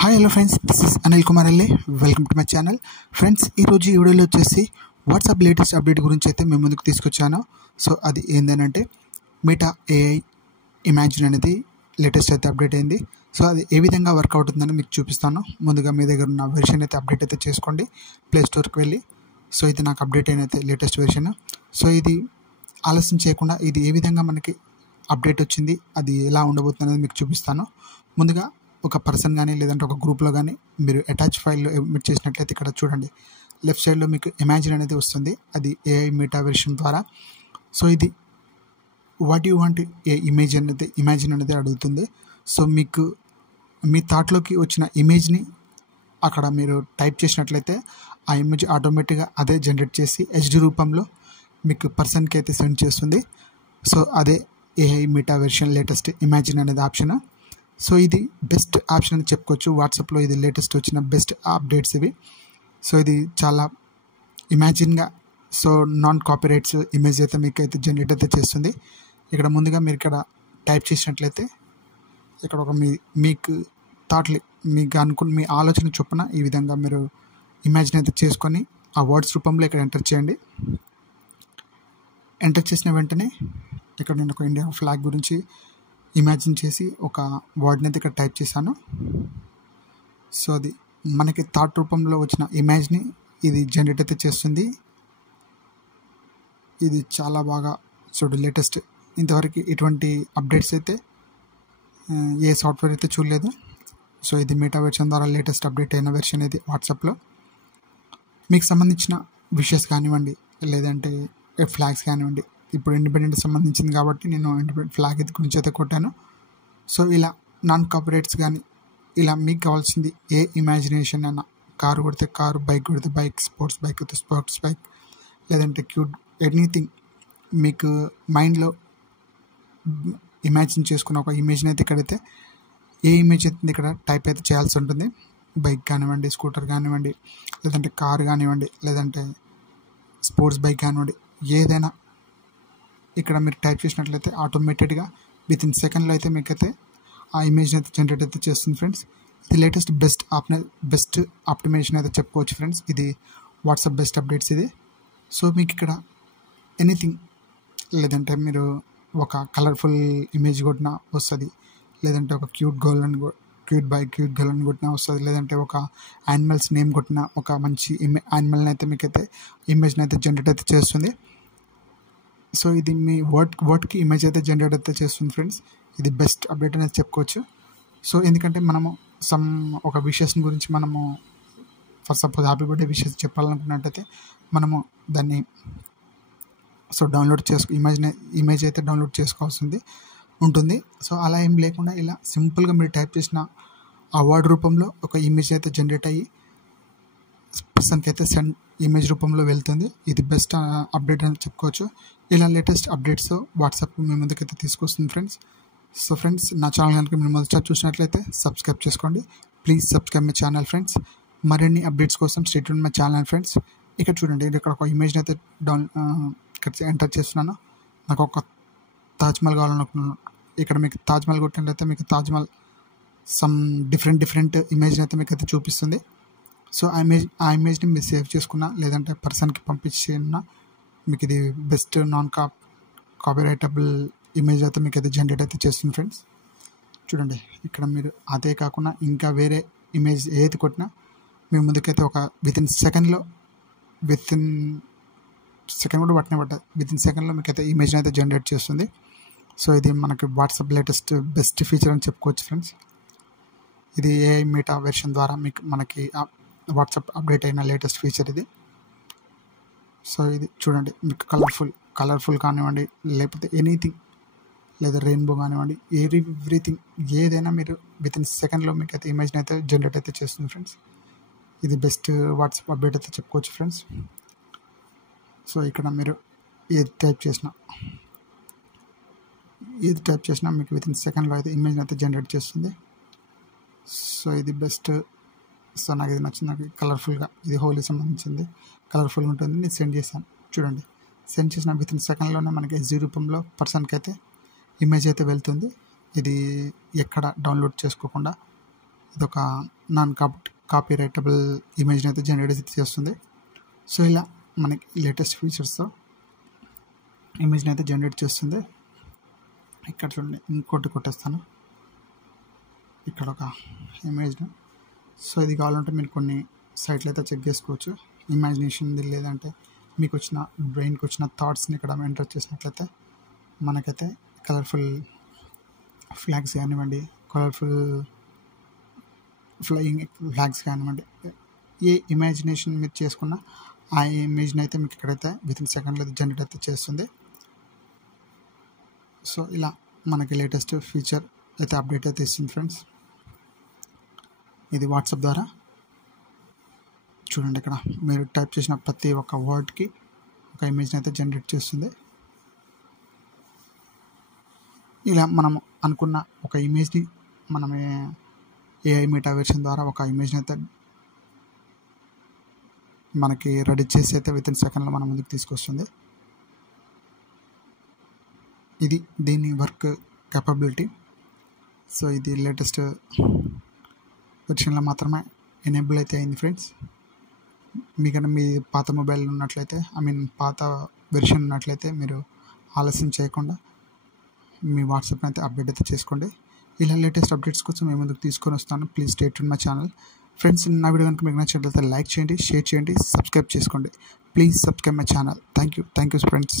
Hi hello friends, this is Anil Kumar Alle. Welcome to my channel. Friends, ఈరోజు ఈ వీడియోలో వచ్చేసి వాట్సాప్ లేటెస్ట్ అప్డేట్ గురించి అయితే మేము ముందుకు తీసుకొచ్చాను. సో అది ఏంటంటే మెటా ఏఐ ఇమాజిన్ అనేది లేటెస్ట్ అయితే అప్డేట్ అయింది. సో అది ఏ విధంగా వర్క్ అవుతుందని మీకు చూపిస్తాను. ముందుగా మీ దగ్గర ఉన్న వెర్షన్ అయితే అప్డేట్ అయితే చేసుకోండి ప్లే స్టోర్కి వెళ్ళి. సో ఇది నాకు అప్డేట్ అయిన అయితే లేటెస్ట్ వెర్షన్. సో ఇది ఆలస్యం చేయకుండా ఇది ఏ విధంగా మనకి అప్డేట్ వచ్చింది, అది ఎలా ఉండబోతుంది అనేది మీకు చూపిస్తాను. ముందుగా ఒక పర్సన్ కానీ లేదంటే ఒక గ్రూప్లో కానీ మీరు అటాచ్ ఫైల్లో ఎమిట్ చేసినట్లయితే ఇక్కడ చూడండి, లెఫ్ట్ సైడ్లో మీకు ఇమాజిన్ అనేది వస్తుంది. అది ఏఐ మెటా వెర్షన్ ద్వారా. సో ఇది what you want a imagine అనేది అడుగుతుంది. సో మీకు మీ థాట్లోకి వచ్చిన ఇమేజ్ని అక్కడ మీరు టైప్ చేసినట్లయితే ఆ ఇమేజ్ ఆటోమేటిక్గా అదే జనరేట్ చేసి హెచ్డి రూపంలో మీకు పర్సన్కి అయితే సెండ్ చేస్తుంది. సో అదే AI meta version latest imagine అనేది ఆప్షన్. సో ఇది బెస్ట్ ఆప్షన్ అని చెప్పుకోవచ్చు. వాట్సాప్లో ఇది లేటెస్ట్ వచ్చిన బెస్ట్ అప్డేట్స్ ఇవి. సో ఇది చాలా ఇమాజిన్గా, సో నాన్ కాపీరైట్స్ ఇమేజ్ అయితే మీకు అయితే జనరేట్ అయితే చేస్తుంది. ఇక్కడ ముందుగా మీరు ఇక్కడ టైప్ చేసినట్లయితే ఇక్కడ ఒక మీకు థాట్లీ మీకు అనుకున్న మీ ఆలోచన చొప్పున ఈ విధంగా మీరు ఇమాజిన్ అయితే చేసుకొని ఆ వర్డ్స్ రూపంలో ఇక్కడ ఎంటర్ చేయండి. ఎంటర్ చేసిన వెంటనే ఇక్కడ నేను ఒక ఇండియా ఫ్లాగ్ గురించి ఇమాజిన్ చేసి ఒక వర్డ్ని అయితే ఇక్కడ టైప్ చేశాను. సో అది మనకి థాట్ రూపంలో వచ్చిన ఇమేజ్ని ఇది జనరేట్ అయితే చేస్తుంది. ఇది చాలా బాగా చూడు లేటెస్ట్. ఇంతవరకు ఇటువంటి అప్డేట్స్ అయితే ఏ సాఫ్ట్వేర్ అయితే చూడలేదు. సో ఇది మెటా వెర్షన్ ద్వారా లేటెస్ట్ అప్డేట్ అయిన వెర్షన్ ఇది వాట్సాప్లో. మీకు సంబంధించిన విషెస్ కానివ్వండి లేదంటే ఫ్లాగ్స్ కానివ్వండి, ఇప్పుడు ఇండిపెండెంట్ సంబంధించింది కాబట్టి నేను ఇండిపెండెంట్ ఫ్లాగ్ గురించి అయితే కొట్టాను. సో ఇలా నాన్ కాపీరైట్స్ కానీ ఇలా మీకు కావాల్సింది ఏ ఇమాజినేషన్ అన్న, కారు కొడితే కారు, బైక్ కొడితే బైక్, స్పోర్ట్స్ బైక్ అయితే స్పోర్ట్స్ బైక్, లేదంటే క్యూట్ ఎనీథింగ్ మీకు మైండ్లో ఇమాజిన్ చేసుకున్న ఒక ఇమేజ్ని అయితే ఇక్కడైతే ఏ ఇమేజ్ అయితే ఇక్కడ టైప్ అయితే చేయాల్సి ఉంటుంది. బైక్ కానివ్వండి, స్కూటర్ కానివ్వండి, లేదంటే కారు కానివ్వండి, లేదంటే స్పోర్ట్స్ బైక్ కానివ్వండి, ఏదైనా ఇక్కడ మీరు టైప్ చేసినట్లయితే ఆటోమేటెడ్గా విత్ ఇన్ సెకండ్లో అయితే మీకైతే ఆ ఇమేజ్ని అయితే జనరేట్ అయితే చేస్తుంది ఫ్రెండ్స్. ఇది లేటెస్ట్ బెస్ట్ ఆప్టిమైజేషన్ అయితే చెప్పుకోవచ్చు ఫ్రెండ్స్. ఇది వాట్సాప్ బెస్ట్ అప్డేట్స్ ఇది. సో మీకు ఇక్కడ ఎనీథింగ్, లేదంటే మీరు ఒక కలర్ఫుల్ ఇమేజ్ కొట్టినా వస్తుంది, లేదంటే ఒక క్యూట్ గర్ల్ అని కొట్టినా వస్తుంది, లేదంటే ఒక యానిమల్స్ నేమ్ కొట్టినా ఒక మంచి యానిమల్ని అయితే మీకైతే ఇమేజ్ని అయితే జనరేట్ అయితే చేస్తుంది. సో ఇది మీ వర్డ్కి ఇమేజ్ అయితే జనరేట్ అయితే చేస్తుంది ఫ్రెండ్స్. ఇది బెస్ట్ అప్డేట్ అనేది చెప్పుకోవచ్చు. సో ఎందుకంటే మనము ఒక విషెస్ గురించి మనము for suppose happy birthday wishes చెప్పాలనుకున్నట్టయితే మనము దాన్ని సో డౌన్లోడ్ ఇమేజ్ అయితే డౌన్లోడ్ చేసుకోవాల్సింది ఉంటుంది. సో అలా ఏం లేకుండా ఇలా సింపుల్గా మీరు టైప్ చేసిన ఆ వర్డ్ రూపంలో ఒక ఇమేజ్ అయితే జనరేట్ అయ్యి పర్సన్కి అయితే సెండ్ ఇమేజ్ రూపంలో వెళ్తుంది. ఇది బెస్ట్ అప్డేట్ అని చెప్పుకోవచ్చు. ఇలా లేటెస్ట్ అప్డేట్స్ వాట్సాప్ మీ ముందుకైతే తీసుకొస్తుంది ఫ్రెండ్స్. సో ఫ్రెండ్స్, నా ఛానల్ కనుక మీరు మొదటిసారి చూసినట్లయితే సబ్స్క్రైబ్ చేసుకోండి. Please subscribe my channel friends. మరిన్ని అప్డేట్స్ కోసం stay tuned my channel friends. ఇక్కడ చూడండి, ఇక్కడ ఒక ఇమేజ్ని అయితే ఇక్కడ ఎంటర్ చేస్తున్నాను. నాకు ఒక తాజ్మహల్ కావాలనుకున్నాను. ఇక్కడ మీకు తాజ్మహల్ కొట్టినట్లయితే మీకు తాజ్మహల్ సమ్ డిఫరెంట్ ఇమేజ్ని అయితే మీకు అయితే చూపిస్తుంది. సో ఆ ఇమేజ్ని మీరు సేవ్ చేసుకున్నా లేదంటే పర్సన్కి పంపించినా మీకు ఇది బెస్ట్ నాన్ కాపీరైటబుల్ ఇమేజ్ అయితే మీకు అయితే జనరేట్ అయితే చేస్తుంది ఫ్రెండ్స్. చూడండి, ఇక్కడ మీరు అదే కాకుండా ఇంకా వేరే ఇమేజ్ ఏది కొట్టినా మీ ముందుకైతే ఒక విత్ ఇన్ సెకండ్ కూడా విత్ ఇన్ సెకండ్లో మీకు అయితే ఇమేజ్ని అయితే జనరేట్ చేస్తుంది. సో ఇది మనకి వాట్సాప్ లేటెస్ట్ బెస్ట్ ఫీచర్ అని చెప్పుకోవచ్చు ఫ్రెండ్స్. ఇది ఏఐ మెటా వెర్షన్ ద్వారా మనకి వాట్సాప్ అప్డేట్ అయిన లేటెస్ట్ ఫీచర్ ఇది. సో ఇది చూడండి, మీకు కలర్ఫుల్ కానివ్వండి, లేకపోతే ఎనీథింగ్, లేదా రెయిన్బో కానివ్వండి, ఎవ్రీథింగ్ ఏదైనా మీరు విత్ ఇన్ సెకండ్లో మీకు అయితే ఇమేజ్ని అయితే జనరేట్ అయితే చేస్తుంది ఫ్రెండ్స్. ఇది బెస్ట్ వాట్సాప్ అప్డేట్ అయితే చెప్పుకోవచ్చు ఫ్రెండ్స్. సో ఇక్కడ మీరు ఏది టైప్ చేసినా మీకు విత్ ఇన్ సెకండ్లో అయితే ఇమేజ్ని అయితే జనరేట్ చేస్తుంది. సో ఇది బెస్ట్. సో నాకు ఇది నచ్చింది. నాకు కలర్ఫుల్గా, ఇది హోలీ సంబంధించింది, కలర్ఫుల్గా ఉంటుంది. నేను సెండ్ చేశాను. చూడండి, సెండ్ చేసిన విత్ ఇన్ సెకండ్లోనే మనకి ఎస్జీ రూపంలో పర్సన్కి అయితే ఇమేజ్ అయితే వెళ్తుంది. ఇది ఎక్కడ డౌన్లోడ్ చేసుకోకుండా ఇది ఒక నాన్ కాపీ రైటబుల్ ఇమేజ్ని అయితే జనరేట్ చేస్తుంది. సో ఇలా మనకి లేటెస్ట్ ఫీచర్స్తో ఇమేజ్ని అయితే జనరేట్ చేస్తుంది. ఇక్కడ చూడండి, ఇంకోటి కొట్టేస్తాను, ఇక్కడ ఒక ఇమేజ్ని. సో ఇది కావాలంటే మీరు కొన్ని సైట్లు అయితే చెక్ చేసుకోవచ్చు. ఇమాజినేషన్ది లేదంటే మీకు వచ్చిన బ్రెయిన్కి వచ్చిన థాట్స్ని ఇక్కడ ఎంటర్ చేసినట్లయితే మనకైతే కలర్ఫుల్ ఫ్లాగ్స్ కానివ్వండి, కలర్ఫుల్ ఫ్లయింగ్ ఫ్లాగ్స్ కానివ్వండి, ఏ ఇమాజినేషన్ మీరు చేసుకున్న ఆ ఇమేజ్ని అయితే మీకు ఇక్కడైతే వితిన్ సెకండ్లో జనరేట్ అయితే చేస్తుంది. సో ఇలా మనకి లేటెస్ట్ ఫీచర్ అయితే అప్డేట్ అయితే ఇస్తుంది ఫ్రెండ్స్. ఇది వాట్సాప్ ద్వారా చూడండి, ఇక్కడ మీరు టైప్ చేసిన ప్రతి ఒక్క వర్డ్కి ఒక ఇమేజ్ని అయితే జనరేట్ చేస్తుంది. ఇలా మనం అనుకున్న ఒక ఇమేజ్ని మనం ఏఐ మెటావర్షన్ ద్వారా ఒక ఇమేజ్ని అయితే మనకి రెడీ చేసి అయితే వితిన్ సెకండ్లో మన ముందుకు తీసుకొస్తుంది. ఇది దీని వర్క్ కేపబిలిటీ. సో ఇది లేటెస్ట్ వెర్షన్లో మాత్రమే ఎనేబుల్ అయితే అయింది ఫ్రెండ్స్. మీకన్నా మీ పాత మొబైల్ ఉన్నట్లయితే, పాత వెర్షన్ ఉన్నట్లయితే మీరు ఆలస్యం చేయకుండా మీ వాట్సాప్ని అయితే అప్డేట్ అయితే చేసుకోండి. ఇలా లేటెస్ట్ అప్డేట్స్ కోసం మేము ముందుకు తీసుకొని వస్తాను. Please stay tune my channel. Friends, నా వీడియో కనుక మీకు నచ్చినట్లయితే లైక్ చేయండి, షేర్ చేయండి, సబ్స్క్రైబ్ చేసుకోండి. Please subscribe my channel. Thank you friends.